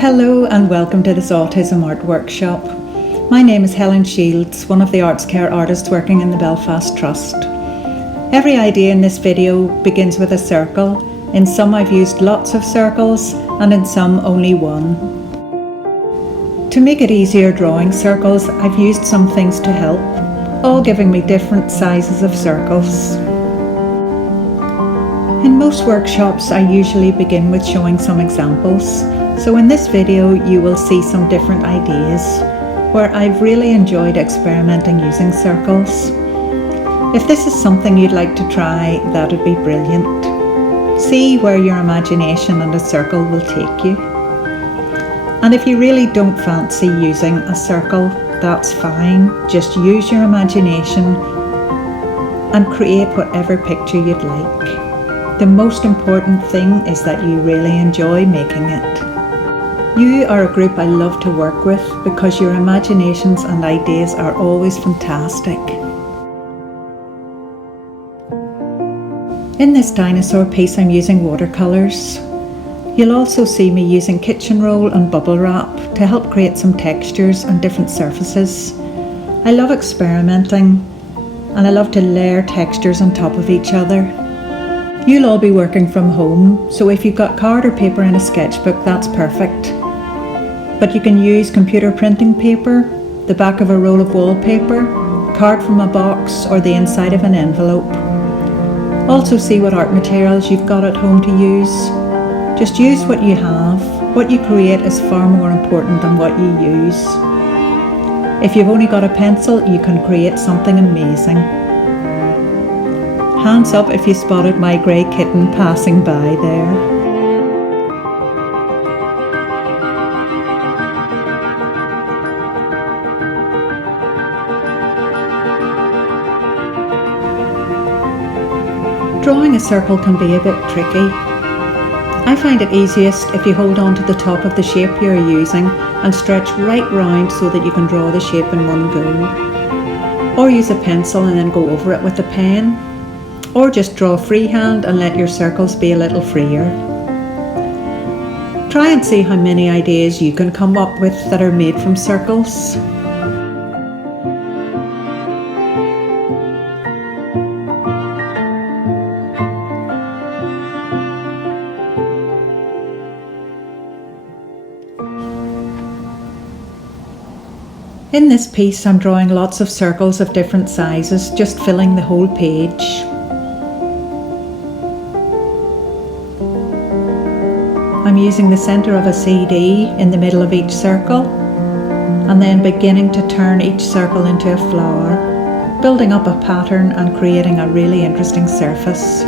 Hello and welcome to this Autism Art Workshop. My name is Helen, one of the arts care artists working in the Belfast Trust. Every idea in this video begins with a circle. In some I've used lots of circles and in some only one. To make it easier drawing circles, I've used some things to help, all giving me different sizes of circles. In most workshops I usually begin with showing some examples. So in this video you will see some different ideas where I've really enjoyed experimenting using circles. If this is something you'd like to try, that would be brilliant. See where your imagination and a circle will take you. And if you really don't fancy using a circle, that's fine. Just use your imagination and create whatever picture you'd like. The most important thing is that you really enjoy making it. You are a group I love to work with because your imaginations and ideas are always fantastic. In this dinosaur piece I'm using watercolours. You'll also see me using kitchen roll and bubble wrap to help create some textures and different surfaces. I love experimenting and I love to layer textures on top of each other. You'll all be working from home, so if you've got card or paper in a sketchbook, that's perfect. But you can use computer printing paper, the back of a roll of wallpaper, card from a box, or the inside of an envelope. Also see what art materials you've got at home to use. Just use what you have. What you create is far more important than what you use. If you've only got a pencil, you can create something amazing. Hands up if you spotted my grey kitten passing by there. Drawing a circle can be a bit tricky. I find it easiest if you hold on to the top of the shape you're using and stretch right round so that you can draw the shape in one go. Or use a pencil and then go over it with a pen. Or just draw freehand and let your circles be a little freer. Try and see how many ideas you can come up with that are made from circles. In this piece I'm drawing lots of circles of different sizes, just filling the whole page. I'm using the centre of a CD in the middle of each circle and then beginning to turn each circle into a flower, building up a pattern and creating a really interesting surface.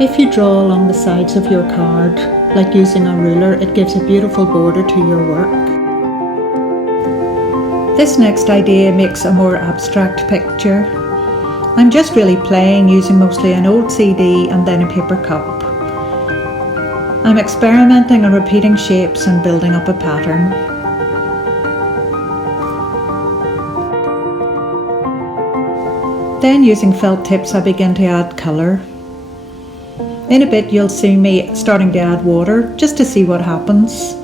If you draw along the sides of your card, like using a ruler, it gives a beautiful border to your work. This next idea makes a more abstract picture. I'm just really playing using mostly an old CD and then a paper cup. I'm experimenting and repeating shapes and building up a pattern. Then using felt tips I begin to add colour. In a bit you'll see me starting to add water just to see what happens.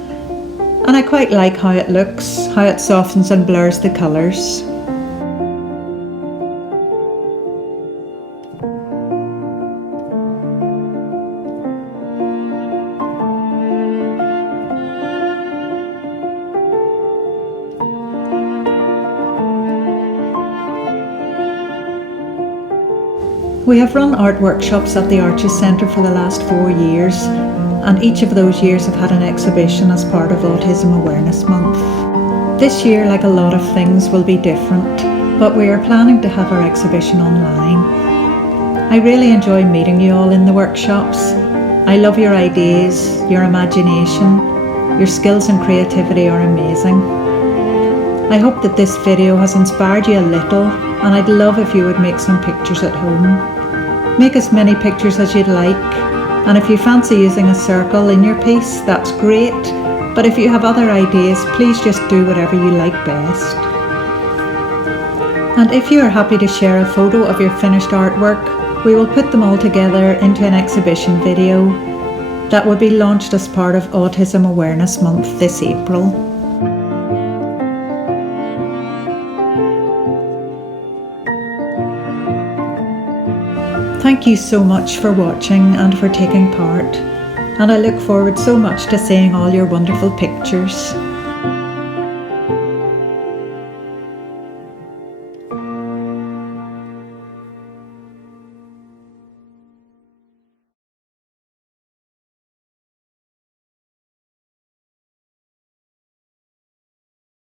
And I quite like how it looks, how it softens and blurs the colours. We have run art workshops at the Arches Centre for the last 4 years, and each of those years have had an exhibition as part of Autism Awareness Month. This year, like a lot of things, will be different, but we are planning to have our exhibition online. I really enjoy meeting you all in the workshops. I love your ideas, your imagination, your skills and creativity are amazing. I hope that this video has inspired you a little, and I'd love if you would make some pictures at home. Make as many pictures as you'd like. And if you fancy using a circle in your piece, that's great. But if you have other ideas, please just do whatever you like best. And if you are happy to share a photo of your finished artwork, we will put them all together into an exhibition video that will be launched as part of Autism Awareness Month this April. Thank you so much for watching and for taking part, and I look forward so much to seeing all your wonderful pictures.